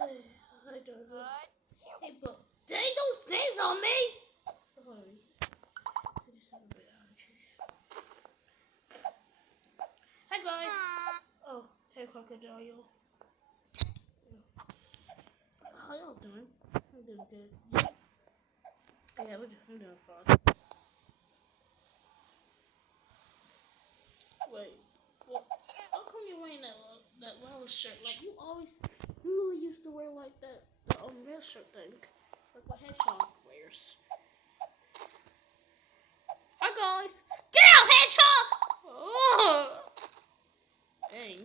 I don't know. Hey, but there ain't no stains on me! Sorry. I just have a bit of allergies. Hi, guys! Oh, hey, crocodile. How y'all doing? I'm doing good. Yeah, I'm doing fine. Wait, well, how come you're wearing that yellow shirt? Like, you really used to wear like the red shirt thing. Like what Hedgehog wears. Hi, guys! Get out, Hedgehog! Oh! Dang.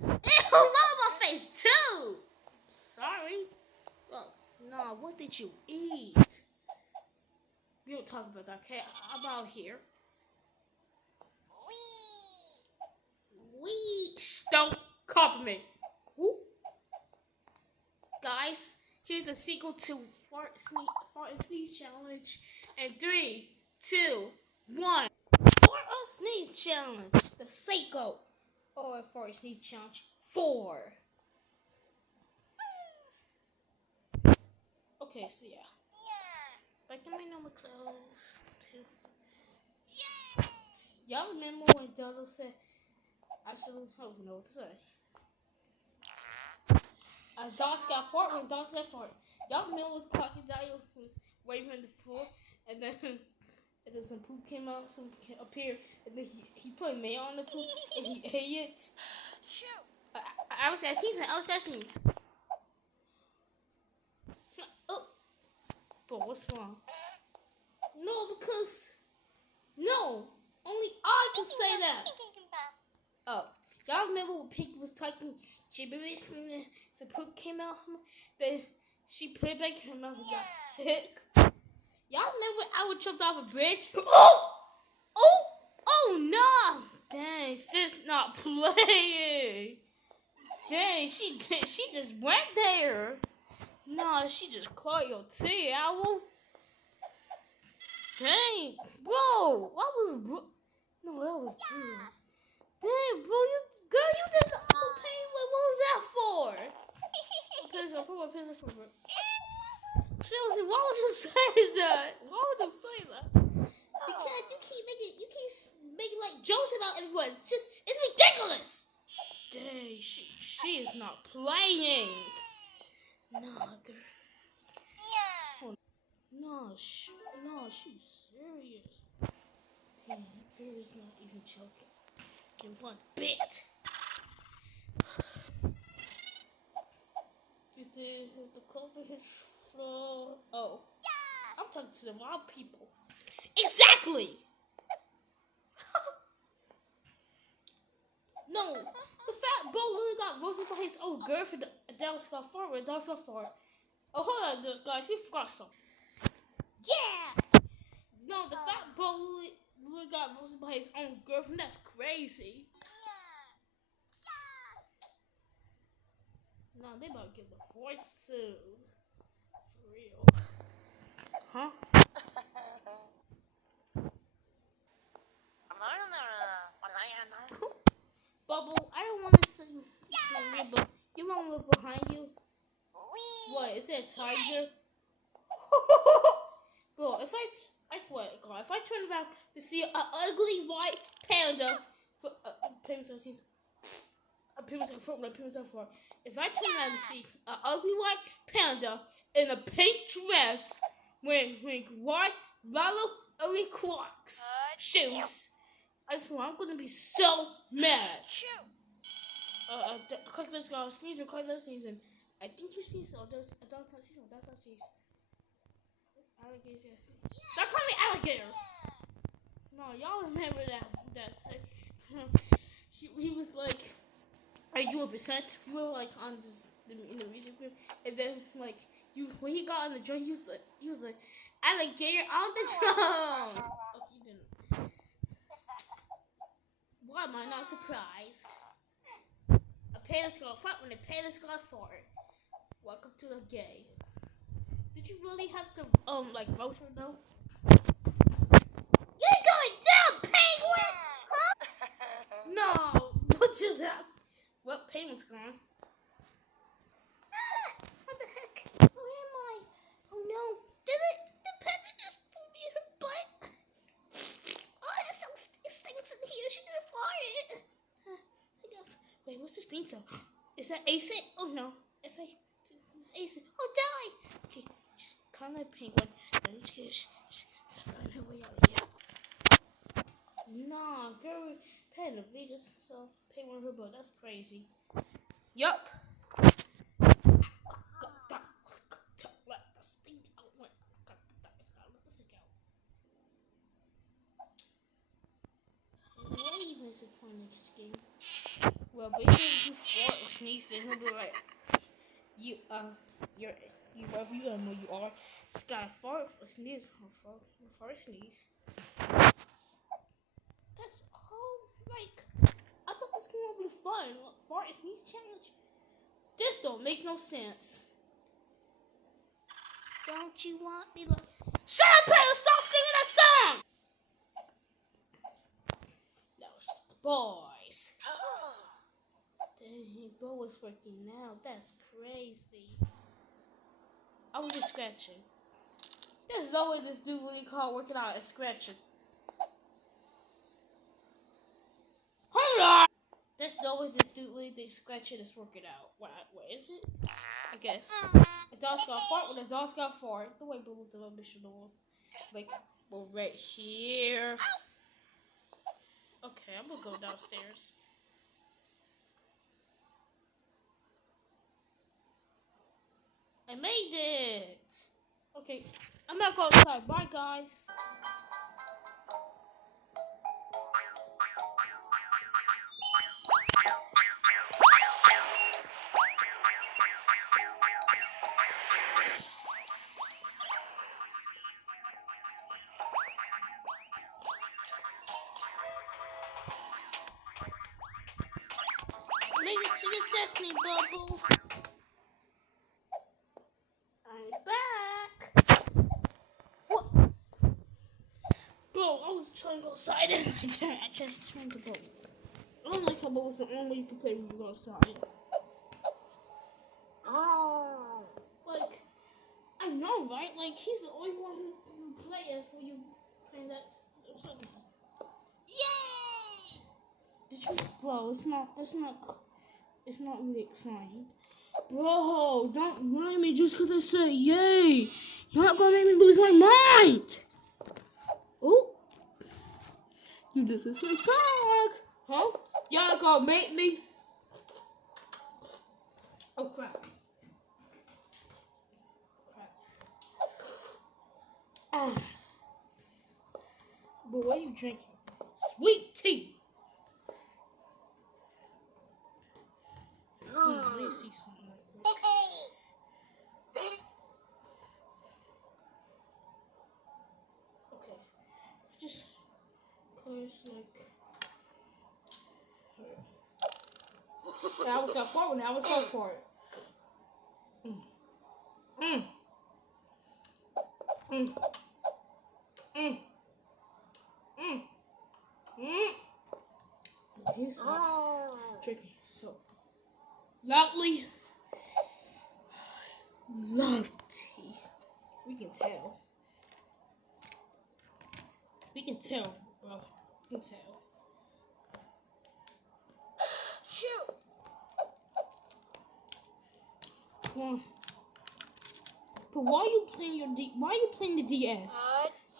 Ew, mama, my face too! Sorry. Well, nah, what did you eat? We don't talk about that, okay? I'm out here. Don't copy me. Who? Guys, here's the sequel to Fart and Sneeze Challenge. And 3, 2, 1. Fart and Sneeze Challenge. The sequel. Or Fart and Sneeze Challenge 4. Okay, so yeah. Back to my normal clothes. Y'all remember when Donald said, I don't know what to say. Dogs got fart when dogs got fart. Y'all remember when Crocodile was waving on the floor and then some poop came out, some appeared, and then he put mayo on the poop and he ate it. I was that sneeze. Oh, but what's wrong? No, because no, only I can say that. Oh, y'all remember when Pink was talking gibberish when some poop came out? Then she put it back in her mouth and got sick. Y'all remember I would jump off a bridge? Oh no! Dang, sis not playing. Dang, she just went there. Nah, she just clawed your teeth, owl. Dang, bro, what was bro? No, that was bro. Dang, bro, you did the whole pain. What was that for? What pizza for, bro? Seriously, why would you say that? Why would you say that? Because you keep making like jokes about everyone. It's ridiculous. Dang, she is not playing. Nah, girl. Oh, no, she's serious. Hey, girl is not even joking. In one bit. You did the cover his floor. Oh. I'm talking to the wild people. Exactly! No, the fat boy literally got roasted by his old girlfriend. Dallas got forward. Oh, hold on, guys. We forgot something. Yeah! No, the fat boy literally got roasted by his own girlfriend. That's crazy. No, they about to get the voice soon. For real. Huh? Bubbu, I don't want to see you, but you want to look behind you? What, is it a tiger? Bro, I swear to God, if I turn around to see an ugly white panda, if I turn around to see an ugly white panda in a pink dress, wearing white, ugly Crocs shoes, I swear I'm gonna be so mad. Let's go sneezing. I think you see so. That's not sneezing. That's not sneeze. Alligators, yes. Stop calling me alligator. No, y'all remember that he was like, "Are you a percent?" We were like on in the music group, and then like when he got on the drum, he was like alligator on the drums. Oh, he didn't. Why am I not surprised? A panda's gonna fight when a panda's gonna fart. Welcome to the game. Did you really have to roast her though? You're going down, penguin! Huh? No, what just happened? Well, penguin's gone. Is that Ace? Oh no. If I just Ace, oh die. Okay, just calm that penguin. Let me just find her way out here. Nah, girl, pet the biggest penguin her butt. That's crazy. Yup. Let the stink out. What even is the point of this game? Well, basically, if you fart or sneeze, then he'll be like, wherever you know you are, just gotta fart or sneeze, fart or sneeze. That's all. Like, I thought this game would be fun. Fart and sneeze challenge. This don't make no sense. Don't you want me to? Shut up, Taylor! Stop singing that song. That was just the boys. Dang, Bo is working now. That's crazy. I was just scratching. There's no way this dude really called working out and scratching. There's no way this dude really thinks scratching is working out. What is it? I guess. A dog's got fart when a dog's got fart. The way Bubbu the mission was. Like, well, right here. Okay, I'm gonna go downstairs. I made it! Okay, I'm not going outside. Bye, guys. Make it to your destiny, Bubbu. I'm back. What? Bro, I was trying to go outside and I just turned to go. I don't like how Bubbu's the only way you can play when you go outside. Oh. Like, I know, right? Like, he's the only one who plays when you play that. Yay! Did you, bro? It's not really exciting. Bro, don't blame me just because I said yay. You're not gonna make me lose my mind. Oh, you just is my song, huh? Y'all gonna make me? Oh crap! Ah, but what are you drinking? Sweet tea. Let me see something real quick. Okay, just cause like. I was going forward. Now I was going for it. Here's tricky. So loudly love tea. We can tell. We can tell, bro. We can tell. Shoot. Come on. But why are you playing the DS?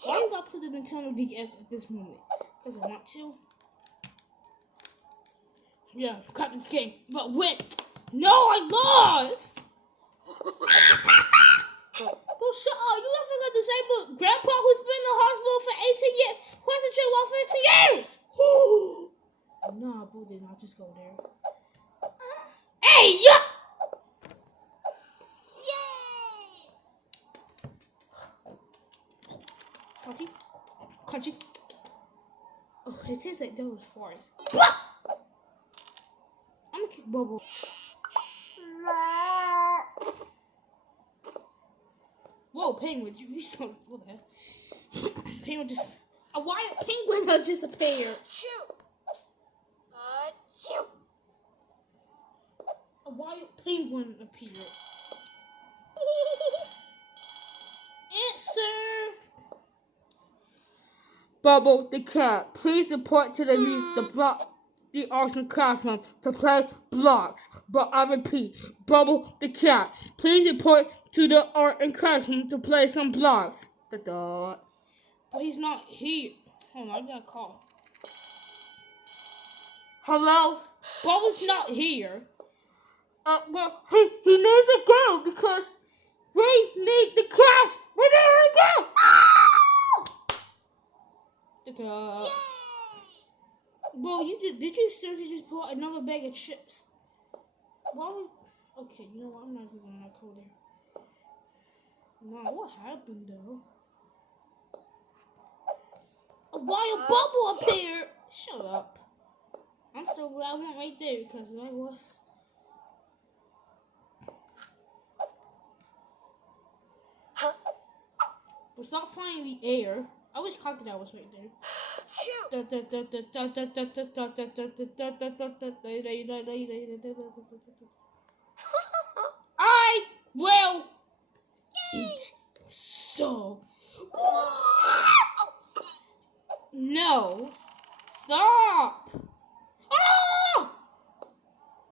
Why you gotta put the Nintendo DS at this moment? Because I want to. Yeah, I'm cutting this game. But win. No, I lost! Well, shut up. You ever got disabled grandpa who's been in the hospital for 18 years? Who hasn't checked out for 18 years? Nah, Boo did not just go there. Hey, yeah! Salty, crunchy. Oh, it tastes like those farts. I'm gonna kick Bubbu. Whoa, penguin! You so what the hell? Penguin just a wild penguin, not just a pair. Shoot! Shoot! A wild penguin appeared. Answer. Bubbu the cat. Please report to the news. The block. the arts and crafts room to play blocks. But I repeat, Bubble the cat, please report to the art and crafts room to play some blocks. The dog. But he's not here. Hold on, I got a call. Hello? Bubble's not here. Well, he needs to go because we need the cash. We need to go. Bro, did you seriously just pull out another bag of chips? Why would, okay, you know what? I'm not even gonna go there. Nah, what happened though? Why a bubble appeared? Shut up. I'm so glad I went right there because I was. But stop flying in the air. I wish Crocodile was right there. I will eat so. No.